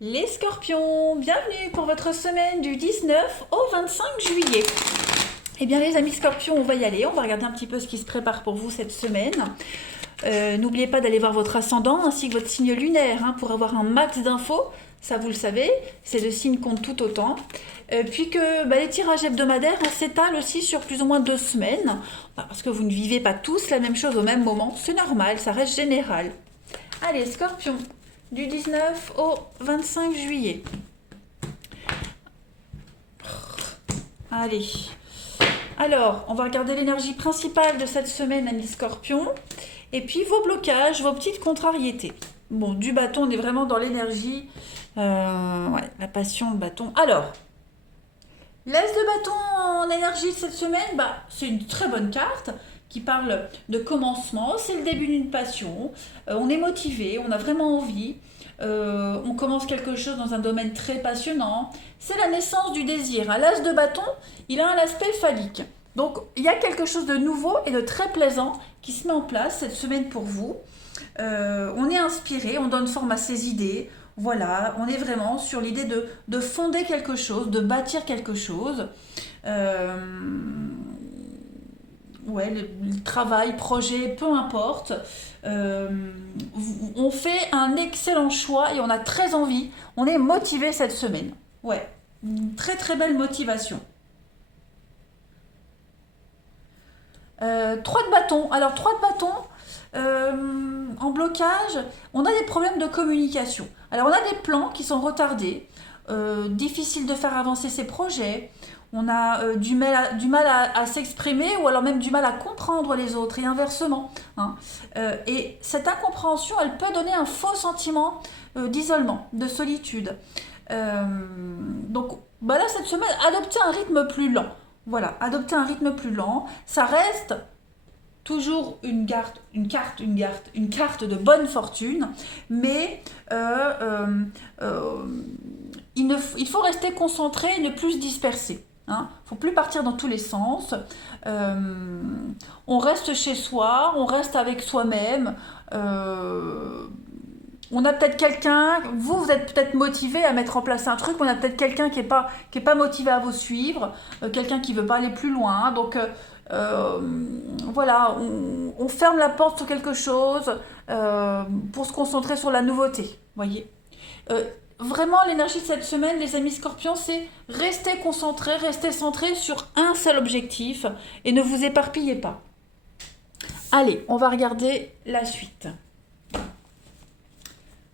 Les scorpions, bienvenue pour votre semaine du 19 au 25 juillet. Eh bien les amis scorpions, on va y aller, on va regarder un petit peu ce qui se prépare pour vous cette semaine. N'oubliez pas d'aller voir votre ascendant ainsi que votre signe lunaire pour avoir un max d'infos. Ça vous le savez, ces deux signes comptent tout autant. Puis que les tirages hebdomadaires s'étalent aussi sur plus ou moins 2 semaines. Parce que vous ne vivez pas tous la même chose au même moment, c'est normal, ça reste général. Allez scorpion, du 19 au 25 juillet. Allez. Alors, on va regarder l'énergie principale de cette semaine, amis scorpions. Et puis vos blocages, vos petites contrariétés. Bon, du bâton, on est vraiment dans l'énergie. Ouais, la passion, le bâton. Alors, l'As de bâton en énergie de cette semaine, c'est une très bonne carte qui parle de commencement. C'est le début d'une passion. On est motivé, on a vraiment envie. On commence quelque chose dans un domaine très passionnant. C'est la naissance du désir. L'As de bâton, il a un aspect phallique. Donc, il y a quelque chose de nouveau et de très plaisant qui se met en place cette semaine pour vous. On est inspiré, on donne forme à ses idées. Voilà, on est vraiment sur l'idée de fonder quelque chose, de bâtir quelque chose. Euh, ouais, le travail, projet, peu importe. Euh, on fait un excellent choix et on a très envie. On est motivé cette semaine. Ouais, une très très belle motivation. 3 de bâton. Alors 3 de bâton, en blocage, on a des problèmes de communication. Alors on a des plans qui sont retardés, difficile de faire avancer ses projets, on a du mal à s'exprimer ou alors même du mal à comprendre les autres et inversement. Et cette incompréhension, elle peut donner un faux sentiment d'isolement, de solitude. Donc là, cette semaine, adopter un rythme plus lent. Voilà, adopter un rythme plus lent, ça reste toujours une carte de bonne fortune, mais il faut rester concentré et ne plus se disperser. Il ne faut plus partir dans tous les sens. Euh, on reste chez soi, on reste avec soi-même. On a peut-être quelqu'un, vous êtes peut-être motivé à mettre en place un truc, on a peut-être quelqu'un qui est pas motivé à vous suivre, quelqu'un qui veut pas aller plus loin. Donc euh, voilà, on ferme la porte sur quelque chose pour se concentrer sur la nouveauté. Voyez. Vraiment, l'énergie de cette semaine, les amis scorpions, c'est rester concentré, rester centré sur un seul objectif et ne vous éparpillez pas. Allez, on va regarder la suite.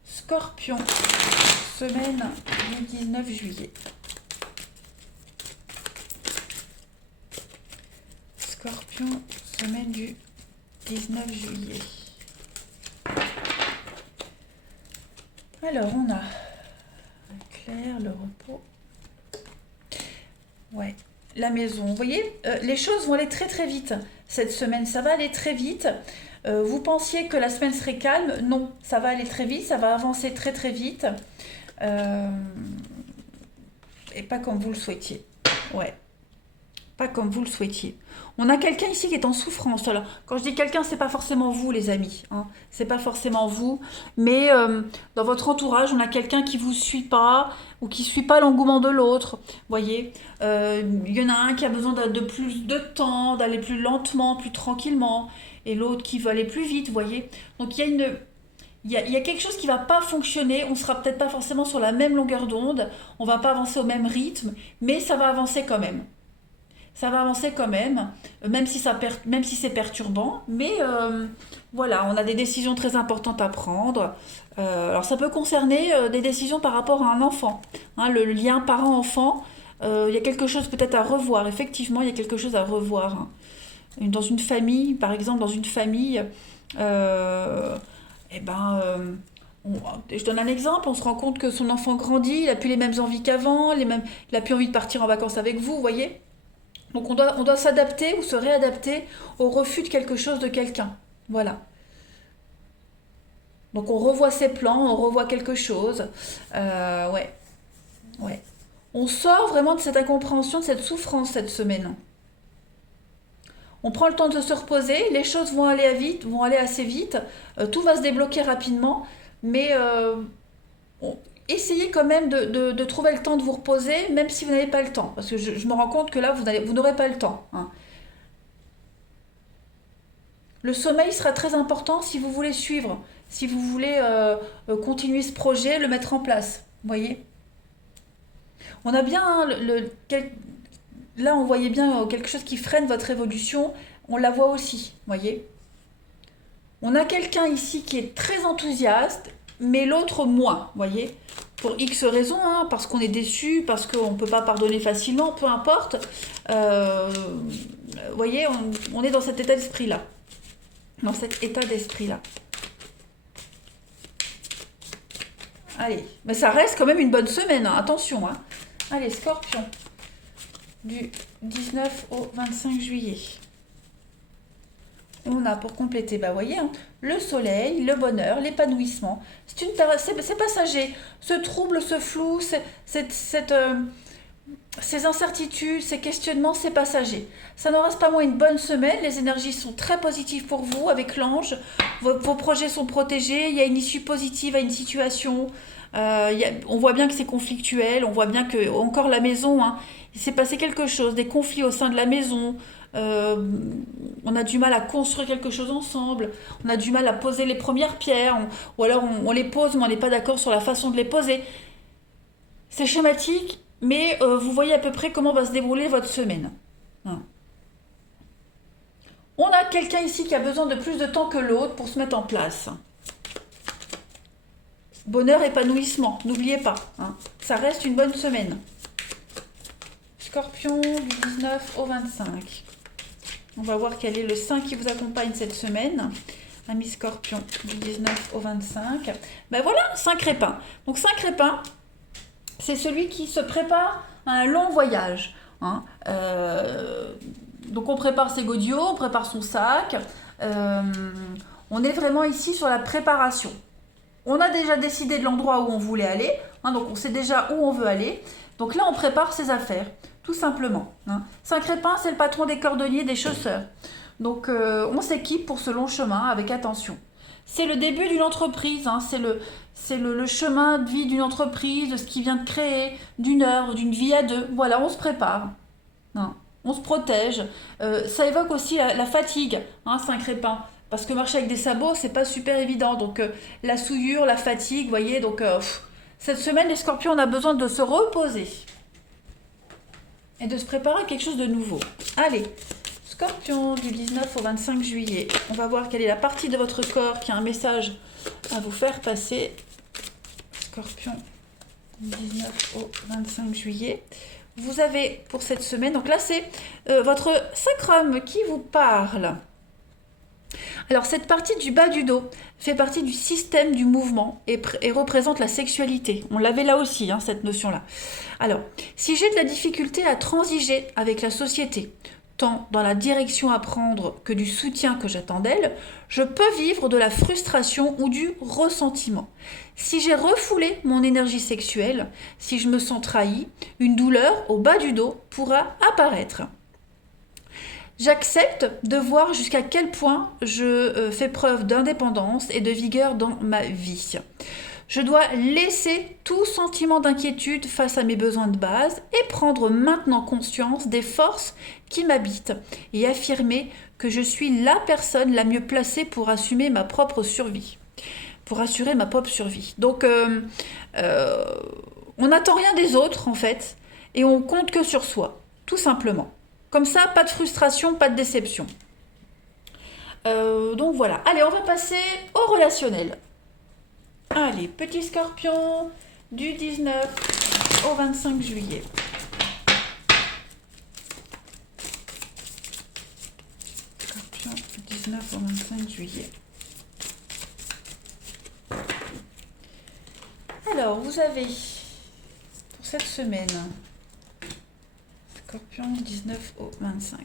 Scorpion, semaine du 19 juillet. Scorpion, semaine du 19 juillet. Alors, on a Claire, le repos. Ouais, la maison. Vous voyez, les choses vont aller très très vite cette semaine. Ça va aller très vite. Vous pensiez que la semaine serait calme? Non, ça va aller très vite, ça va avancer très très vite. Euh, et pas comme vous le souhaitiez. Ouais, pas comme vous le souhaitiez. On a quelqu'un ici qui est en souffrance. Alors, quand je dis quelqu'un, c'est pas forcément vous, les amis. C'est pas forcément vous, mais dans votre entourage, on a quelqu'un qui vous suit pas ou qui suit pas l'engouement de l'autre. Voyez, il y en a un qui a besoin de plus de temps, d'aller plus lentement, plus tranquillement, et l'autre qui veut aller plus vite. Voyez, donc il y a quelque chose qui va pas fonctionner. On sera peut-être pas forcément sur la même longueur d'onde. On va pas avancer au même rythme, mais ça va avancer quand même. Ça va avancer quand même, même si c'est perturbant. Mais voilà, on a des décisions très importantes à prendre. Alors ça peut concerner des décisions par rapport à un enfant. Le lien parent-enfant, il y a quelque chose peut-être à revoir. Effectivement, il y a quelque chose à revoir. Dans une famille, par exemple, dans une famille, euh, eh ben, je donne un exemple, on se rend compte que son enfant grandit, il n'a plus les mêmes envies qu'avant, il n'a plus envie de partir en vacances avec vous, vous voyez. Donc on doit s'adapter ou se réadapter au refus de quelque chose de quelqu'un. Voilà. Donc on revoit ses plans, on revoit quelque chose. Ouais, ouais. On sort vraiment de cette incompréhension, de cette souffrance cette semaine. On prend le temps de se reposer, les choses vont aller vite, vont aller assez vite, tout va se débloquer rapidement, mais essayez quand même de trouver le temps de vous reposer, même si vous n'avez pas le temps. Parce que je me rends compte que là, vous n'aurez pas le temps, hein. Le sommeil sera très important si vous voulez suivre, si vous voulez continuer ce projet, le mettre en place. Vous voyez? On a bien, hein, là, on voyait bien quelque chose qui freine votre évolution. On la voit aussi, vous voyez? On a quelqu'un ici qui est très enthousiaste, mais l'autre moins, vous voyez? Pour X raisons, hein, parce qu'on est déçu, parce qu'on ne peut pas pardonner facilement, peu importe. Vous voyez, on est dans cet état d'esprit-là. Dans cet état d'esprit-là. Allez, mais ça reste quand même une bonne semaine, hein, attention, hein. Allez, Scorpion, du 19 au 25 juillet. On a pour compléter, bah voyez, hein, le soleil, le bonheur, l'épanouissement. C'est passager. Ce trouble, ce flou, ces incertitudes, ces questionnements, c'est passager. Ça n'en reste pas moins une bonne semaine. Les énergies sont très positives pour vous avec l'ange. Vos projets sont protégés. Il y a une issue positive à une situation. On voit bien que c'est conflictuel. On voit bien que, encore la maison, hein, il s'est passé quelque chose, des conflits au sein de la maison. On a du mal à construire quelque chose ensemble, on a du mal à poser les premières pierres, ou alors on les pose mais on n'est pas d'accord sur la façon de les poser. C'est schématique, mais vous voyez à peu près comment va se dérouler votre semaine. Hein. On a quelqu'un ici qui a besoin de plus de temps que l'autre pour se mettre en place. Bonheur, épanouissement, n'oubliez pas, hein. Ça reste une bonne semaine. Scorpion du 19 au 25. On va voir quel est le saint qui vous accompagne cette semaine. Ami Scorpion, du 19 au 25. Ben voilà, Saint Crépin. Donc Saint Crépin, c'est celui qui se prépare à un long voyage, hein. Donc on prépare ses godillots, on prépare son sac. On est vraiment ici sur la préparation. On a déjà décidé de l'endroit où on voulait aller, hein, donc on sait déjà où on veut aller. Donc là, on prépare ses affaires. Tout simplement, hein. Saint Crépin, c'est le patron des cordonniers, des chausseurs. Donc, on s'équipe pour ce long chemin avec attention. C'est le début d'une entreprise, hein, c'est le chemin de vie d'une entreprise, de ce qui vient de créer, d'une œuvre, d'une vie à deux. Voilà, on se prépare, hein, on se protège. Ça évoque aussi la fatigue, hein, Saint Crépin. Parce que marcher avec des sabots, c'est pas super évident. Donc, la souillure, la fatigue, vous voyez. Donc, cette semaine, les scorpions, on a besoin de se reposer. Et de se préparer à quelque chose de nouveau. Allez, Scorpion du 19 au 25 juillet. On va voir quelle est la partie de votre corps qui a un message à vous faire passer. Scorpion du 19 au 25 juillet. Vous avez pour cette semaine, donc là c'est votre sacrum qui vous parle. Alors cette partie du bas du dos fait partie du système du mouvement et représente la sexualité. On l'avait là aussi, hein, cette notion-là. Alors, si j'ai de la difficulté à transiger avec la société, tant dans la direction à prendre que du soutien que j'attends d'elle, je peux vivre de la frustration ou du ressentiment. Si j'ai refoulé mon énergie sexuelle, si je me sens trahi, une douleur au bas du dos pourra apparaître. J'accepte de voir jusqu'à quel point je fais preuve d'indépendance et de vigueur dans ma vie. Je dois laisser tout sentiment d'inquiétude face à mes besoins de base et prendre maintenant conscience des forces qui m'habitent et affirmer que je suis la personne la mieux placée pour assumer ma propre survie. Pour assurer ma propre survie. Donc, on n'attend rien des autres, en fait, et on compte que sur soi, tout simplement. Comme ça, pas de frustration, pas de déception. Donc voilà. Allez, on va passer au relationnel. Allez, petit scorpion du 19 au 25 juillet. Scorpion du 19 au 25 juillet. Alors, vous avez pour cette semaine Scorpion 19 au 25.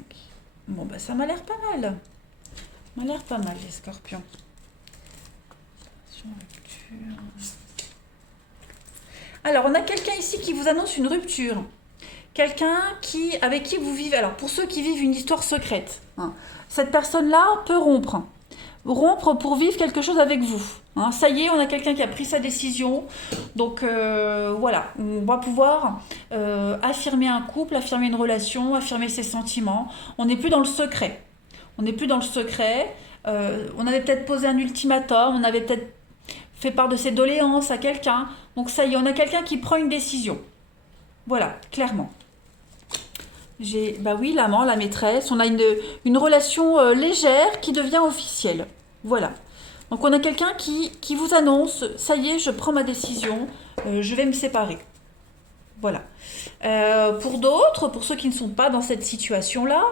Bon, bah ça m'a l'air pas mal. Ça m'a l'air pas mal, les scorpions. Alors, on a quelqu'un ici qui vous annonce une rupture. Quelqu'un avec qui vous vivez... Alors, pour ceux qui vivent une histoire secrète, hein, cette personne-là peut rompre. rompre pour vivre quelque chose avec vous. Hein. Ça y est, on a quelqu'un qui a pris sa décision. Donc voilà, on va pouvoir affirmer un couple, affirmer une relation, affirmer ses sentiments. On n'est plus dans le secret. On n'est plus dans le secret. On avait peut-être posé un ultimatum, on avait peut-être fait part de ses doléances à quelqu'un. Donc ça y est, on a quelqu'un qui prend une décision. Voilà, clairement. J'ai, bah oui, l'amant, la maîtresse. On a une relation légère qui devient officielle. Voilà. Donc on a quelqu'un qui vous annonce, ça y est, je prends ma décision, je vais me séparer. Voilà. Pour d'autres, pour ceux qui ne sont pas dans cette situation-là,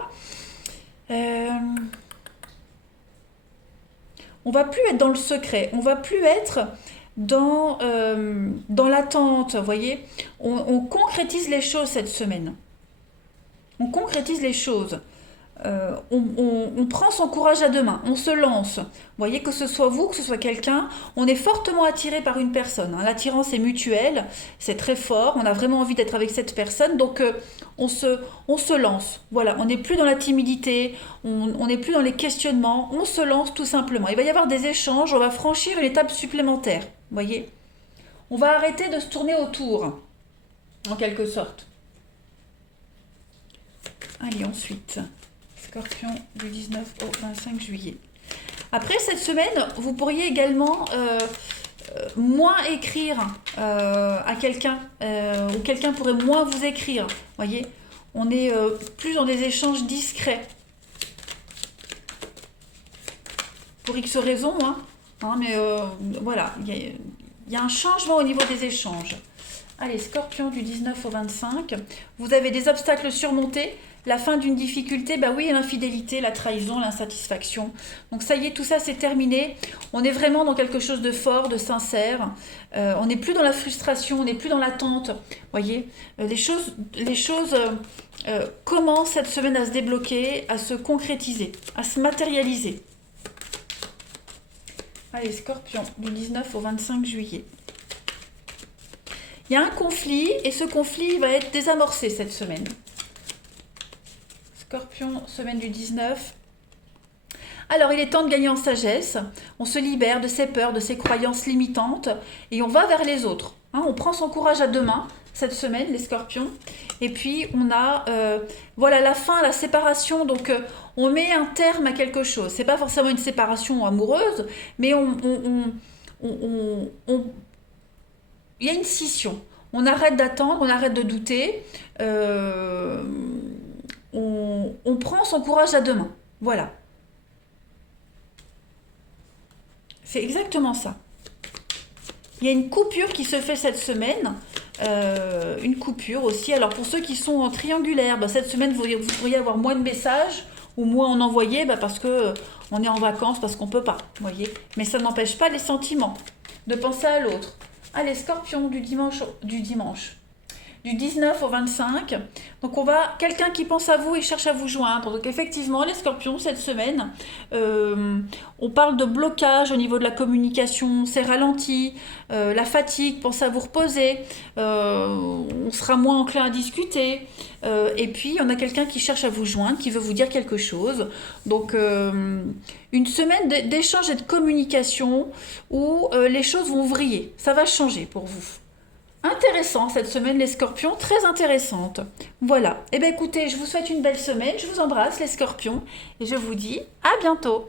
on va plus être dans le secret, on va plus être dans l'attente, vous voyez. On concrétise les choses cette semaine. On concrétise les choses. On prend son courage à deux mains, on se lance. Vous voyez, que ce soit vous, que ce soit quelqu'un, on est fortement attiré par une personne. Hein. L'attirance est mutuelle, c'est très fort, on a vraiment envie d'être avec cette personne, donc on se lance. Voilà, on n'est plus dans la timidité, on n'est plus dans les questionnements, on se lance tout simplement. Il va y avoir des échanges, on va franchir une étape supplémentaire. Vous voyez, on va arrêter de se tourner autour, en quelque sorte. Allez, ensuite... Scorpion du 19 au 25 juillet. Après cette semaine, vous pourriez également moins écrire à quelqu'un ou quelqu'un pourrait moins vous écrire. Voyez, on est plus dans des échanges discrets. Pour X raisons, hein, mais voilà, il y a un changement au niveau des échanges. Allez, Scorpion du 19 au 25. Vous avez des obstacles surmontés. La fin d'une difficulté, bah oui, l'infidélité, la trahison, l'insatisfaction. Donc ça y est, tout ça c'est terminé. On est vraiment dans quelque chose de fort, de sincère. On n'est plus dans la frustration, on n'est plus dans l'attente. Voyez, les choses commencent cette semaine à se débloquer, à se concrétiser, à se matérialiser. Allez, Scorpion, du 19 au 25 juillet. Il y a un conflit et ce conflit va être désamorcé cette semaine. Scorpion, semaine du 19. Alors, il est temps de gagner en sagesse. On se libère de ses peurs, de ses croyances limitantes et on va vers les autres. Hein, on prend son courage à deux mains cette semaine, les scorpions. Et puis, on a voilà, la fin, la séparation. Donc, on met un terme à quelque chose. Ce n'est pas forcément une séparation amoureuse, mais il y a une scission. On arrête d'attendre, on arrête de douter. On prend son courage à deux mains. Voilà. C'est exactement ça. Il y a une coupure qui se fait cette semaine. Une coupure aussi. Alors pour ceux qui sont en triangulaire, cette semaine, vous pourriez avoir moins de messages ou moins en envoyer parce que on est en vacances, parce qu'on ne peut pas. Voyez. Mais ça n'empêche pas les sentiments de penser à l'autre. Allez, Scorpion du dimanche. Du 19 au 25. Donc on va, quelqu'un qui pense à vous et cherche à vous joindre. Donc effectivement, les scorpions, cette semaine, on parle de blocage au niveau de la communication, c'est ralenti, la fatigue, pensez à vous reposer, on sera moins enclin à discuter. Et puis, on a quelqu'un qui cherche à vous joindre, qui veut vous dire quelque chose. Donc, une semaine d'échange et de communication où les choses vont vriller. Ça va changer pour vous. Intéressant cette semaine les scorpions, très intéressante. Voilà, et bien écoutez, je vous souhaite une belle semaine, je vous embrasse les scorpions et je vous dis à bientôt.